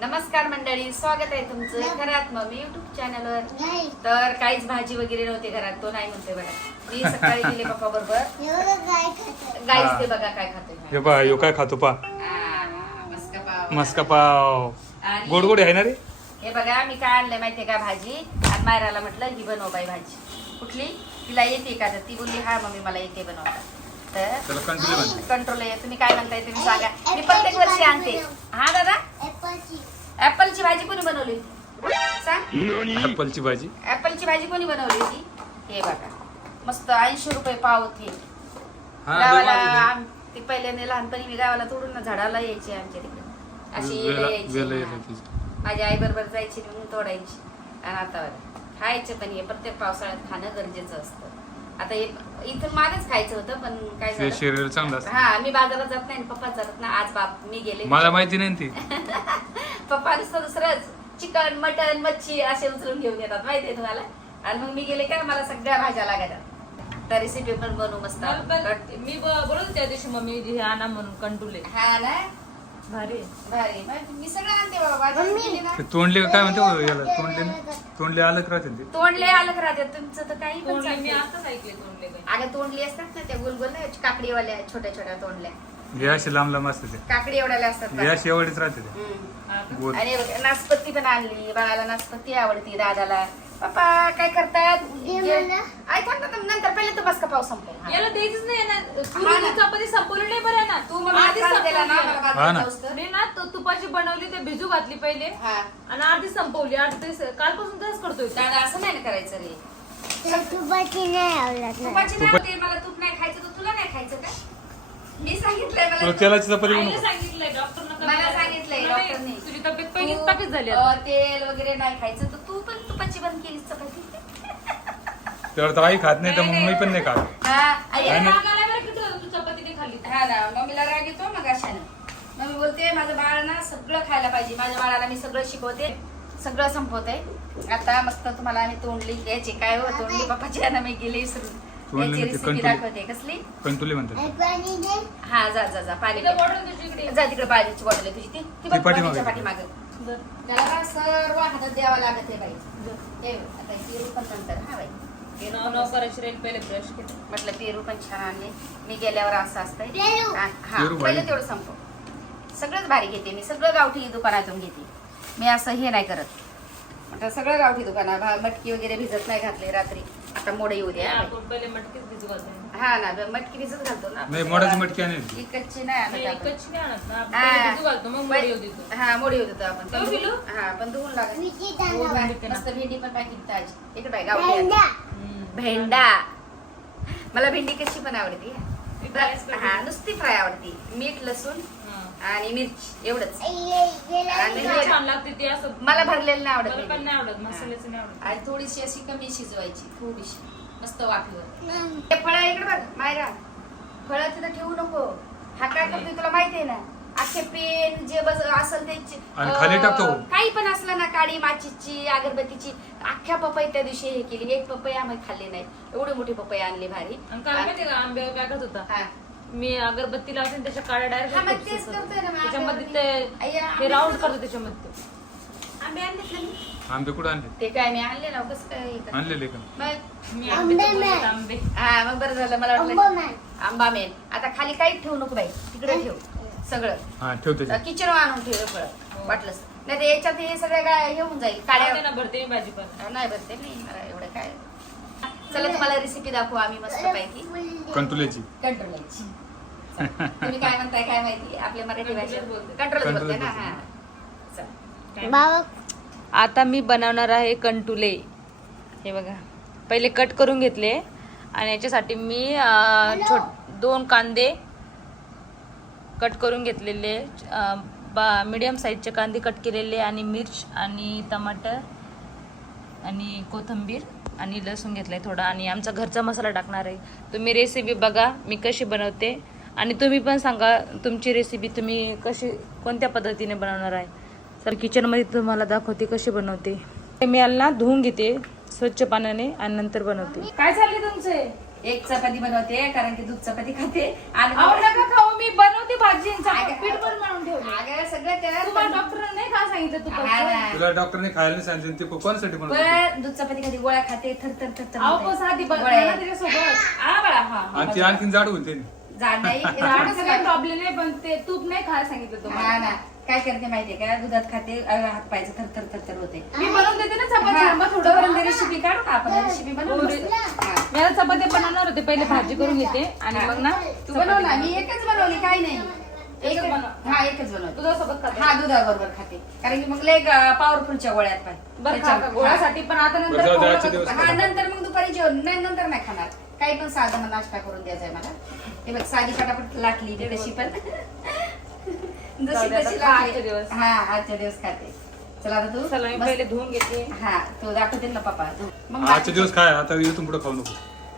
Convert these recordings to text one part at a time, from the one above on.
नमस्कार मंडळी स्वागत आहे तुमचं घरात. मग मी युट्यूब चॅनलवर तर काहीच भाजी वगैरे नव्हती घरात तो नाही म्हणतोय बघा. मी सकाळी गेले पप्पा बरोबर. गाईच ते बघा काय खातोय. हे पा यो काय खातो पा. मस्का पाव. मस्का पाव. आणि गोड गोड आहे ना रे? हे बघा मी काय आणलंय माहितीये का भाजी? आणि मायराला म्हटलं ही बनव बाई भाजी. कुठली? तिला येते का? तर ती बोलली हा मम्मी मला येते बनवता. तर कंट्रोल आहे तुम्ही काय म्हणताय तुम्ही सांगा. मी प्रत्येक वर्षी आणते. हा दादा? भाजी कोणी बनवली? होती? सांग ऍपलची भाजी. ऍपलची भाजी कोणी बनवली होती हे बघा. मस्त ऐंशी रुपये पाव होती. हा गावाला ती पहिल्यांदा लहानपणी मी गावाला तोडून ना झाडाला यायची आमच्या तिकडे. अशी यायची. हा. माझ्या आई बरोबर जायची मग तोडायची. आणि आता बघा. खायचं पण हे प्रत्येक पावसाळ्यात खाणं गरजेचं असतं. आता हे इथं माझंच खायचं होतं पण काय शरीर चांगलं हा मी बाजारात जात नाही आणि पप्पाच जात ना. आज बाप मी गेले. मला माहिती नाही पप्पा नुसतं दुसरंच चिकन मटन मच्छी असे उचलून घेऊन येतात. माहितीये तुम्हाला? आणि मग मी गेले का मला सगळ्या भाज्या लागतात तर रेसिपी पण बनवू मस्त. मी ब- बोलत होते त्या दिवशी मम्मी हे आणा म्हणून कंटुले हा ना? भारी. भारी. मी सगळं आणते बाबा. तोंडले का काय म्हणते हो याला तोंडले? तोंडले अलग राहते ते. तोंडले आलं राहते. तुमचं तर काही पण तोंडले मी. आताच ऐकले तोंडले अगं तोंडली असतात ना त्या गोलगोल नाही, काकडीवाल्या छोट्या छोट्या तोंडल्या. हे लांब लांब असते ते काकडी एवढ्या असतात हे बघा. अशी एवढीच राहते ते हम्म. हा का? गोल आणि बघ, नासपत्ती पण आणली बाळाला नासपत्ती आवडती दादाला पप्पा काय करतात आई थांब ना, थांब, नंतर पहिले तू बस का पाऊस संपेल. याला द्यायचीच नाही ना हा ना. तू चपाती संपवली नाही बरं ना तू मला त्रास दिला ना मला. हा. जाऊस तर. मी ना तो तुपाची बनवली ते भिजू घातली पहिले हा आणि अर्धी संपवली अर्धी ते कालपासून तसंच करतोय. दादा असं नाही ना करायचं रे तुपाची नाही आवडत ना. तुपाची नाही आवडते, मला तूप नाही खायचं तर तुला नाही खायचं का मी सांगितलंय तुला मला तेलाची चपाती बनवू आईने का? सांगितलंय डॉक्टरनं मला सांगितलंय डॉक्टरने. तुझी तब्येत पहिलीच झाली अ. तेल वगैरे नाही खायचं तर तू पण तुपाची बंद केलीस चपाती. तेवढं तर आई खात नाही तर मग मी पण नाही खात. हा आई, याला आणि- राग आलाय बरं की तू- तू चपाती नाही खाल्ली. तर. हा ना मम्मीला राग येतो मग अशाने. मम्मी बोलते माझं बाळ ना सगळं खायला पाहिजे. माझ्या बाळाला मी सगळं शिकवते सगळं संपवते. आता मस्त तुम्हाला आम्ही तोंडली याची काय हो तोंडली पप्पाची ना मी गेली विसरून. तोंडली याची रेसिपी कंटोली. दाखवते कसली कंटुले म्हणतात. हा जा जा जा पाणी तुझी इकडे. जा तिकडे पाण्याची बॉटल आहे तुझी ती ती बघ ती पाठीमागे. पाण्याच्या पाठीमागे बरं. त्याला ना सर्व हातात द्यावं लागत आहे बाई हे बघ, आता पेरू पण नंतर हा बाई पेरू नाव पण नाव असं- करायची राहील पहिले ब्रश केलं म्हटलं पेरू पण छान आणले मी गेल्यावर असं असतंय पेरू. हा हा, पेरू पहिले भारी. तेवढं संपव सगळंच भारी घेते मी सगळं गावठी दुकानातून घेते मी असं हे नाही करत म्हटलं सगळं गावठी दुकाना भा- मटकी वगैरे भिजत नाही घातले रात्री आता मोडे येऊ द्या आपण पहिले मटकीच भिजू घालतो हा ना मटकी भिजत घालतो ना नाही मोडाची मटकी आणली ही नाही आणत आपण. कच्ची नाही आणत ना आपण हा. पहिले भिजू घालतो मग मोडी होती तू हा मोडी होत आता आपण पण तो पिलू? धुवून- हा पण धुवून हो. मस्त भेंडी पण पॅकिंग ताजी इकडे गावठी भेंडा. आहे. भेंडा मला भेंडी कशी पण आवडते ती फ्रायच करते. हा नुसती फ्राय आवडते मीठ लसूण. आणि मिरची एवढंच. आणि. हे- छान लागते ती असं. मला भरलेलं नाही आवडत मला पण भेंडी. नाही आवडत मसाल्याचं नाही आवडत. आणि थोडीशी अशी कमी शिजवायची थोडीशी. मस्त वाफीवर. हं. हे फळ इकडे बघ मायरा. फळ तिथं ठेवू नको. हा काय करतोय तुला माहिती आहे ना? अख्खे पेन जे बस असेल त्याची आणि खाली अं, टाकतो. काही पण असलं ना काळी माचीची अगरबत्तीची अख्ख्या पपई त्या दिवशी हे केली. एक पपई आम्ही खाल्ली नाही. एवढी मोठी पपई आणली भारी. आणि काय माहिती का आंब्यावर काय करत होता? हा. मी अगरबत्ती लावते आणि त्याच्या हा, मग तेच डायरेक्ट करतोय ना मग त्याच्यामध्ये. ते ते आंबे राऊंड कसं- करतो त्याच्यामध्ये. आंबे मी? कुठं आणले? ते काय मी आणले ना कसं काय हे करते? आणलेले का? मग मी आंबे आंबे. नाही. हा मग बरं झालं मला आंबा वाटलं. आंबा मेन. आता खाली काहीच ठेवू नको बाई तिकडे ठेव. सगळं. हा ठेव त्याच्यात. किचन आणून ठेव फळ वाटलंच नाही तर याच्यात हे सगळ्या काय हे होऊन जाईल. काढते काड्या ना भरते मी भाजीपाला. नाही भरते नाही मला एवढं काय चला तुम्हाला रेसिपी दाखवू आम्ही मस्त पैकी कंटुल्याची कंट्रोलची. तुम्ही काय म्हणताय काय माहिती? आपल्या मराठी भाषेत बोलते. कंट्रोल बोलते ना. हा. चला. आता मी बनवणार आहे कंटुले. हे बघा. पहिले कट करून घेतले आणि याच्यासाठी मी छोट दोन कांदे कट करून घेतलेले. बा मिडियम साईजचे कांदे कट केलेले आणि मिर्च आणि टमाटर आणि कोथिंबीर. आणि लसूण घेतलाय थोडा. आणि आमचा घरचा मसाला टाकणार आहे. तुम्ही रेसिपी बघा मी कशी बनवते. आणि तुम्ही पण सांगा तुमची रेसिपी तुम्ही कशी कोणत्या पद्धतीने बनवणार आहे. तर किचनमध्ये तुम्हाला दाखवते कशी बनवते. ते मी याला ना धुवून घेते स्वच्छ पाण्याने आणि नंतर बनवते. काय चालले तुमचे? एक चपाती बनवते कारण की दूध चपाती खाते. आणि आवडलं का खाऊ? मी बनवते भाजी आणि चपाती. अगं, पीठ पण बनवून ठेवले अगं, सगळं. तुला डॉक्टरने खायला नाही सांगितलं ते कोणासाठी? पण दूध चपाती कधी गोळ्या खाते थर थर थर थर अहो होते. पण साधी बघ गोळ्या. ना त्याच्यासोबत हा बाळा हा हा. आणि ती आणखीन जाड होते जाड नाही. झाडाचा काही प्रॉब्लेम नाही पण ते तूप नाही खायला सांगितलं तुम्हाला हा ना. काय करते माहितीये का? दुधात खाते हात पायचं थर थर थर थर होते. मी बनवून देते ना चपाती हा, थांबा थोडं रेसिपी काढू का? आपण रेसिपी बनवू मस्त. हा. मी आता चपाती बनवणार होते पहिले भाजी करून घेते आणि मग ना तू बनव ना. मी एकच बनवली काही नाही. एकच एकच बनव. हा एकच बनवतो तुझ्यासोबत खाते. हा दुधाबरोबर खाते. कारण की मग लय पॉवरफुलच्या गोळ्यात बरं खा गोळ्यासाठी पण आता बरं, नंतर जाऊ दे, आजचे दिवस. हा नंतर मग दुपारी जेवण. नाही नंतर नाही खाणार. काही पण साधा नाश्ता करून द्यायचा आहे मला. हे बघ साधी पटापट लाटली जशी पण. जाऊ जशी दे, आता तशी खा आजचे लाटली. दिवस. हा आजच्या दिवस खाते. चला आता तू. चला मी मस्त- पहिले धुवून घेते. हा तू दाखवते ना पप्पा. तू मग आजचे दिवस काय आता इथून पुढे खाऊ नको.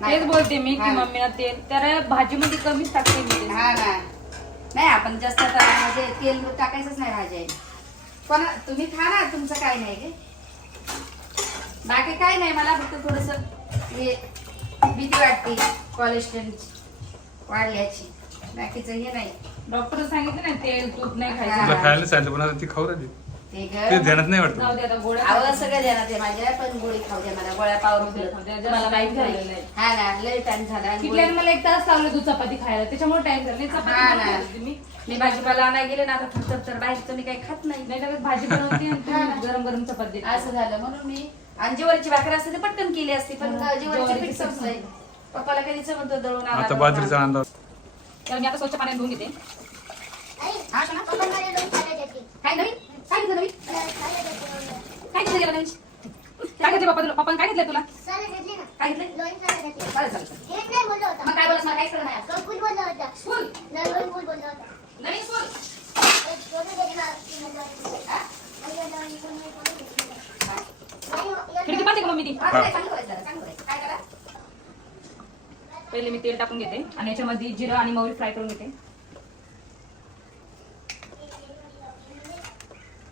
नाही. तेच बोलते मी की हा. ना. मम्मीला तेल. तर भाजीमध्ये कमीच टाकते मी तेल. हा ना. नाही आपण जास्त म्हणजे तेल टाकायचंच नाही भाजी कोणा तुम्ही खा ना तुमचं काय नाही गे. बाकी काय नाही मला फक्त थोडस हे भीती वाटते कोलेस्ट्रॉल वाढल्याची. बाकीचं हे नाही. डॉक्टर सांगितलं ना तेल तूप नाही. खायचं. खायला सांगितलं पण आता ती खाऊ राहिली. ते ध्यानात नाही जाऊ वाटत दे आता गोळ्या. सगळं देणार ते माझ्या पण गोळी खाऊ द्या मला गोळ्या पावर खाऊ. मला जास्त माहीत time नाही झालेलं आहे. हा ना लय टाइम झाला आणि किटल्याने गोळी- मला एक तास लावलं तू चपाती खायला त्याच्यामुळे टाइम झाला नाही हा चपाती ना. मी मी भाजीपाला आणायला गेले ना आता थर तर बाहेर मी काही खात नाही नाही तर भाजी बनवते आणि तुम्ही गरम गरम चपाती देते. असं झालं म्हणून मी आणि जेवारीची भाकर असते ते पटकन केली असती पण जेवारीचं ज्वारीचं पीठ पीठ संपलंय संपलं. पप्पाला कधीच म्हणतो दळून आणा, आता दळून बाजरीचा आणा. अंदाज तर मी आता स्वच्छ पाण्यात धुवून घेते हा, शोना? पप्पा मला लोण खायला देते. काय नवीन सांगितलं नवीन मला खायला देते लोण. काय घेतलं गेलं नवीन काय घेतले पप्पा तुला पप्पाने काय तुला घेतली ना. काय घेतलं लोण खायला देते. चालेल चालेल चालेल. हेच नाही बोललो होता. मग काय बोलत मला काहीच कळलं नाही लोण फुल बोललो होता. स्कूल नाही, लोण फुल बोललो होता. नवीन स्कूल एक फोटो देते मला. हा? आणि आता लोण फुल नाही बोललो होता. हा. नाही, खिडकी पाहते का मम्मी ती हा, चांगलं करायचं जरा, चांगलं करायचं. काय करा पहिले मी तेल टाकून घेते आणि याच्यामध्ये जिरं आणि मोहरी फ्राय करून घेते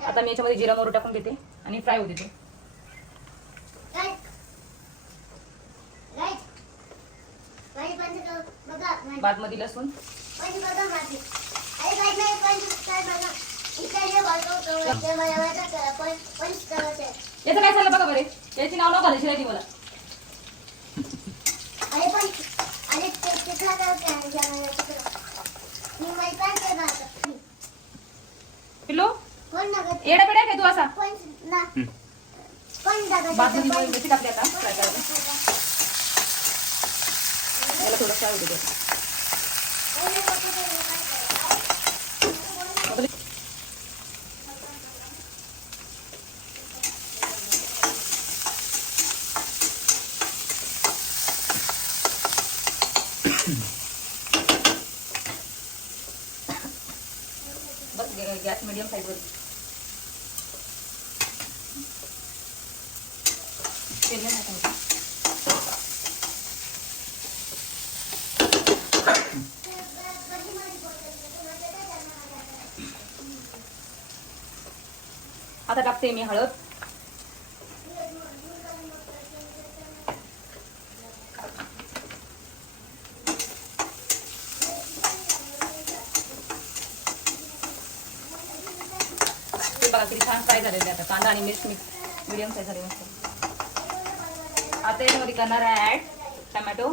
आता मी याच्यामध्ये जिरा मोहरी टाकून घेते आणि फ्राय होऊ देते Guys. Guys. माझी पंच कर- बघा, माझी- बादमती लसूण पंच बघा माझी. अरे guys, नाही, पंच काय बघा. इकडे हे बोलतो, ते मला माहिती आहे, पंच- पंच करायचं लसूण. याचं काय झालं बघा बरे. याची नाव नको घालायची राहिली मला. अरे येडा माहिती पेडा काय तू असा? पंच ना मिरची टाकली आता याला थोडं फ्राय होऊ दे बस गॅस मिडियम साईजवर तेल नाही आता टाकते मी हळद. फ्राय झालेले आता. कांदा आणि मिर्च मिक्स मिडियम फ्राय झाले मस्त आता याच्यामध्ये करणार आहे ऍड टमॅटो?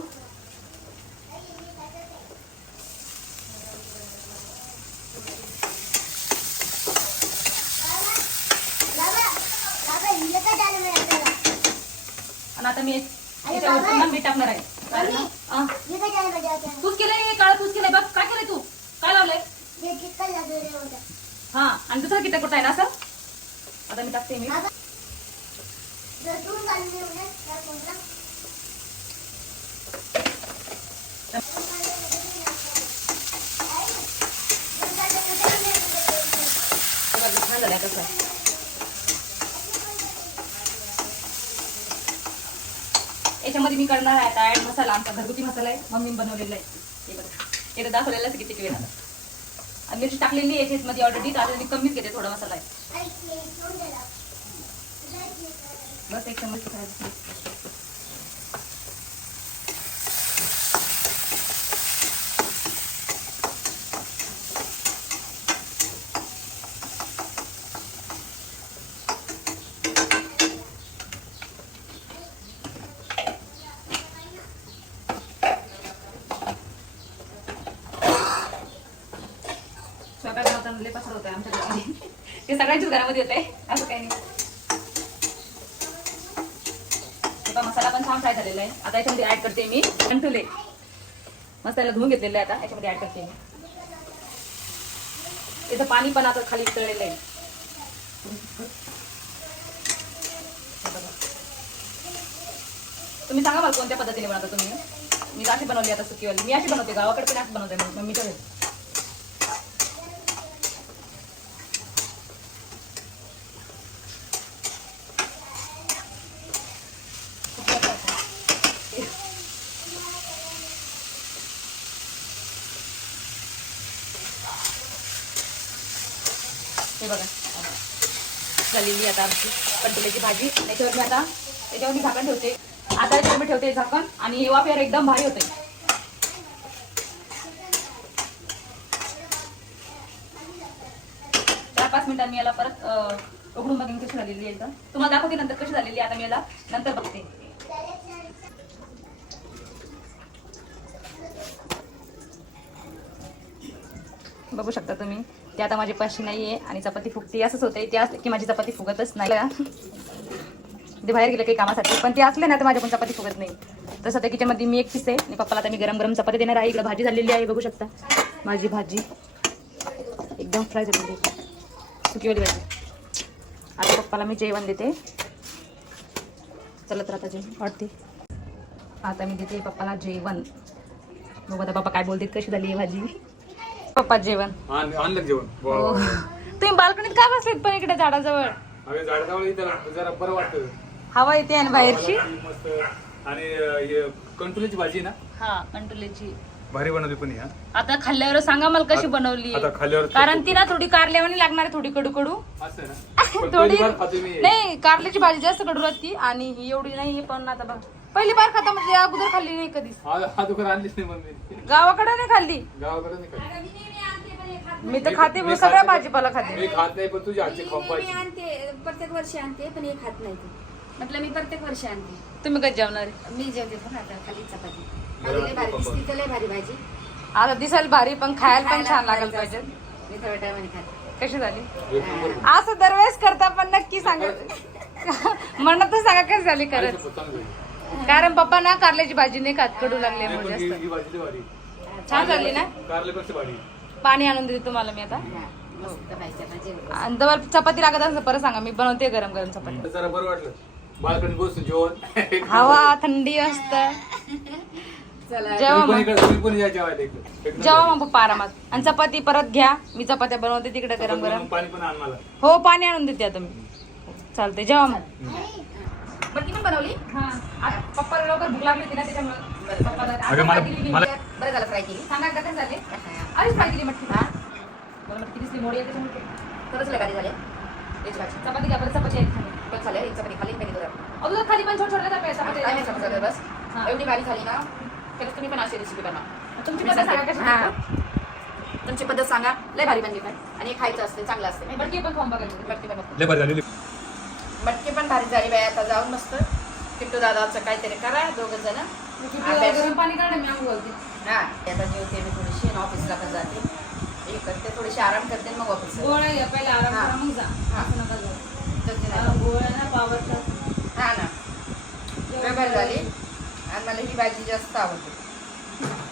आणि आता मी याच्यावर ना मीठ टाकणार आहे. कारण ना- आ, काय झालं माझ्या हाताला? तूच केलंय काळ तूच केलंय? बघ काय केलंय तू? काय लावलंय? हे. हा. आणि दुसरं किती कुठं आहे ना असं? आता मी टाकते मी. छान. याच्यामध्ये मी करणार आहे आता ऍड मसाला आमचा घरगुती मसाला आहे. मम्मी बनवलेला आहे. हे बघा. हे दाखवलेलं आहे किती वेळ. मिरची टाकलेली आहे याच्यामध्ये ऑलरेडी मी कमीच घेते थोडा मसाला आहे. बस एक चम्मच घरामध्ये येते असं काही नाही. हे मसाला पण छान फ्राय झालेला आहे. आता याच्यामध्ये ऍड करते मी कंटुले मसाला धुवून घेतलेला आहे आता. याच्यामध्ये ऍड करते मी. इथं पाणी पण आता खाली तळलेलं आहे. तुम्ही सांगा मला कोणत्या पद्धतीने बनवता तुम्ही? मी अशी बनवली आता सुकीवाली. मी अशी बनवते. गावाकडे पण असं बनवते. मग मम्मीच्या घरी हे बघा. झालेली आता आमची कंटुल्याची भाजी. त्याच्यावर मी आता त्याच्यावर मी झाकण ठेवते. आता याच्यावर मी ठेवते झाकण आणि हेवा वाफेवर एकदम भारी होते चार पाच मिनिटांनी मी याला परत उघडून बघेन कशी झालेली आहे एकदम. तुम्हाला दाखवते नंतर कशी झालेली आहे आता मी याला नंतर बघते. बघू शकता तुम्ही. ते आता माझी पाशी आहे आणि चपाती फुगते. असंच होते ते असले की माझी चपाती फुगतच नाही. ते बाहेर गेले काही कामासाठी. पण ते असले ना तर माझ्या पण चपाती फुगत नाही. तसं त्या किचनमध्ये मी एक आहे. आणि पप्पाला आता मी गरम गरम चपाती देणार आहे. इकडे भाजी झालेली आहे बघू शकता. माझी भाजी. एकदम फ्राय झालेली सुकीवाली भाजी. आता पप्पाला मी जेवण देते. चलत राहता जेवण वाटते आता मी देते पप्पाला जेवण. बघू आता पप्पा काय बोलते कशी झाली आहे भाजी. पप्पा जेवण. आण- आणलं जेवण. हो. वा. तुम्ही बाल्कनीत काय बसलेत पण इकडे झाडाजवळ? अरे झाडाजवळ इथं जरा बरं वाटतं. हवा येते आणि बाहेरची? मस्त. आणि अं, हे कंटुलीची भाजी ना? हा कंटुलेची. भारी बनवली पण ही, हा. आता खाल्ल्यावर सांगा मला कशी बनवली. आता खाल्ल्यावर कारण ती ना थोडी कारल्यावानी लागणार आहे थोडी कडू कडू असं आहे ना? पण थोडी पहिली बार खातो मी. नाही कारल्याची भाजी जास्त कडू राहती आणि ही एवढी नाही पण आता बघ. पहिली बार खाता म्हणजे अगोदर खाल्ली नाही कधीच. हा हा दुकान आणलीच नाही मम्मी. गावाकडे नाही खाल्ली? गावाकडे नाही खात. मी तर खाते मी सगळ्या भाजीपाला खाते. मी खात नाही पण मी पाहिजे. आणते प्रत्येक वर्षी आणते पण हे खात नाही ते. म्हटलं मी प्रत्येक वर्षी आणते. तुम्ही कधी जेवणार? आहे? मी जेवते पण आता खाली चपाती. भाजी लय भारी दिसती तर लय भारी भाजी. आता दिसायला भारी पण खायला पण छान लागल पाहिजे. मी थोड्या टायमाने खाते. कशी झाली? एक नंबर. असं दरवेळेस करता पण नक्की सांगा. म्हणतच सांगा कशी झाली खरंच. कारण पप्पा ना कारल्याची भाजी नाही खात कडू ही- ही लई भारी छान झाली ना? पाणी आणून देते तुम्हाला मी आता. आणि जवळ चपाती लागत असेल परत सांगा मी बनवते गरम गरम चपाती. तर जरा बरं वाटलं. बालकडे बसून जेवण. हवा थंडी असत. चला जेव्हा मग. पप्पा आरामात. आणि चपाती परत घ्या. मी चपात्या बनवते तिकडे गरम गरम. पाणी पण आण मला. हो पाणी आणून देते आता मी. चालते जेव्हा मग. मटकी पण बनवली. हा. आता पप्पाला लवकर भूक लागली होती ना त्याच्यामुळे पप्पाला मला- केली मी. मला- बरं झालं फ्राय केली. सांगा कसं झाले? अरे फ्राय केली मटकी हा. बरं मटकी दिसली? मोडी आहे त्याच्यामुळे खरंच लय भारी झाले. भाजी. चपाती घ्या परत चपाती आहे खाली. पण झाले एक चपाती खाली अहो, तुझं खाली पण छोट छोट काय नाही चपाती समजलं बस. हा. एवढी भारी झाली ना तर तुम्ही पण अशी रेसिपी बनवा. तुमची पद्धत सांगा. कशी? हा. तुमची पद्धत सांगा. लय भारी बनली पण आणि हे खायचं असते चांगलं असते. नाही मटकी पण खाऊन बघायची पण लय पण भारी झाली बाई आता जाऊन मस्त. किट्टू दादाचं काहीतरी करा दोघं जण. गरम पाणी काढा मी. हा आता जेवते मी थोडीशी ऑफिसला पण जाते. हे करते थोडीशी आराम करते मग ऑफिस गोळ्या घ्या पहिला आराम. करा मग जा. असं नका जाऊ. गोळ्या ना हा ना. झाली. आणि मला ही भाजी जास्त आवडते.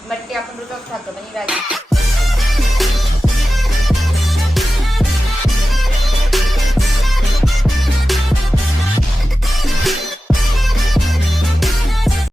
मटकी आपण रोजच खातो पण ही भाजी.